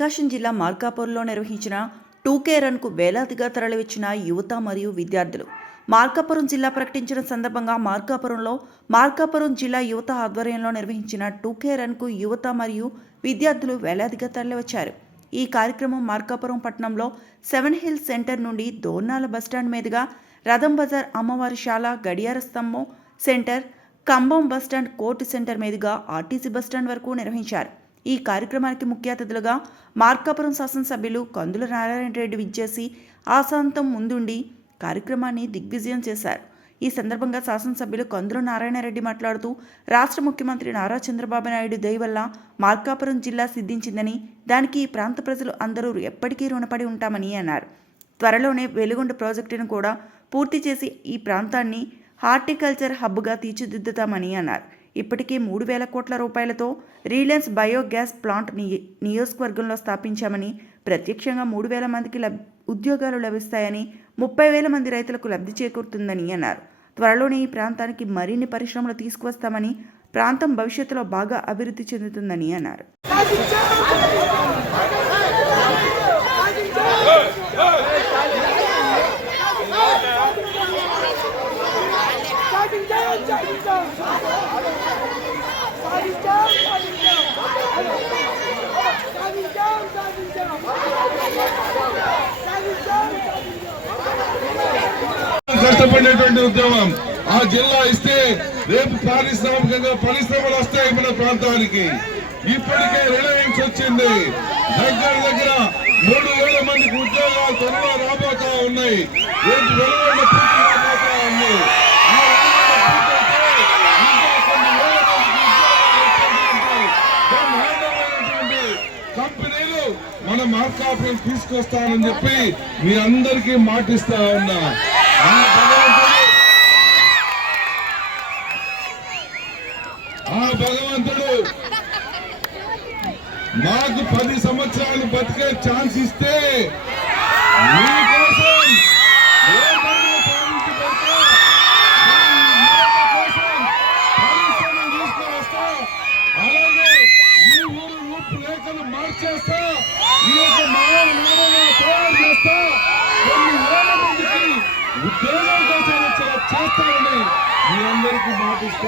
ప్రకాశం జిల్లా మార్కాపురంలో నిర్వహించిన 2K రన్కు వేలాదిగా తరలివచ్చిన యువత మరియు విద్యార్థులు. మార్కాపురం జిల్లా ప్రకటించిన సందర్భంగా మార్కాపురం జిల్లా యువత ఆధ్వర్యంలో నిర్వహించిన 2K రన్కు యువత మరియు విద్యార్థులు వేలాదిగా తరలివచ్చారు. ఈ కార్యక్రమం మార్కాపురం పట్టణంలో 7 హిల్స్ సెంటర్ నుండి దోర్నాల బస్టాండ్ మీదుగా రథం బజార్ అమ్మవారి శాల గడియార స్తంభం సెంటర్ కంబం బస్టాండ్ కోర్టు సెంటర్ మీదుగా ఆర్టీసీ బస్టాండ్ వరకు నిర్వహించారు. ఈ కార్యక్రమానికి ముఖ్య అతిథులుగా మార్కాపురం శాసనసభ్యులు కందుల నారాయణ రెడ్డి విచ్చేసి ఆశాంతం ముందుండి కార్యక్రమాన్ని దిగ్విజయం చేశారు. ఈ సందర్భంగా శాసనసభ్యులు కందుల నారాయణ రెడ్డి మాట్లాడుతూ రాష్ట్ర ముఖ్యమంత్రి నారా చంద్రబాబు నాయుడు దయ వల్ల మార్కాపురం జిల్లా సిద్ధించిందని, దానికి ఈ ప్రాంత ప్రజలు అందరూ ఎప్పటికీ రుణపడి ఉంటామని అన్నారు. త్వరలోనే వెలుగొండ ప్రాజెక్టును కూడా పూర్తి చేసి ఈ ప్రాంతాన్ని హార్టికల్చర్ హబ్గా తీర్చిదిద్దుతామని అన్నారు. ఇప్పటికే 3,000 కోట్ల రూపాయలతో రిలయన్స్ బయోగ్యాస్ ప్లాంట్ నియోజకవర్గంలో స్థాపించామని, ప్రత్యక్షంగా 3,000 మందికి ఉద్యోగాలు లభిస్తాయని, 30,000 మంది రైతులకు లబ్ధి చేకూరుతుందని అన్నారు. త్వరలోనే ఈ ప్రాంతానికి మరిన్ని పరిశ్రమలు తీసుకువస్తామని, ప్రాంతం భవిష్యత్తులో బాగా అభివృద్ధి చెందుతుందని అన్నారు. కష్టపడినటువంటి ఉద్యమం ఆ జిల్లా ఇస్తే రేపు పారిశ్రామికంగా పరిశ్రమలు వస్తాయి మన ప్రాంతానికి. ఇప్పటికే రిలయన్స్ వచ్చింది. దగ్గర 3,000 మందికి ఉద్యోగాలు త్వరలో రాబోతా ఉన్నాయి. రేపు వెలువడిన పూర్తి రాబోతా ఉంది. కంపెనీలు మన మార్కాపురం తీసుకొస్తానని చెప్పి మీ అందరికీ మాటిస్తా ఉన్నా. ఆ భగవంతుడు మాకు 10 సంవత్సరాలు బతికే ఛాన్స్ ఇస్తే మీకోసం అలాగే ఈ ఊరు రూపురేఖలు మార్చేస్తా, ఈ యొక్క మానవ తయారు చేస్తా, కొన్ని వేల మందికి ఉద్యోగాల కోసం చేస్తానని మీ అందరికీ మాటిస్తా.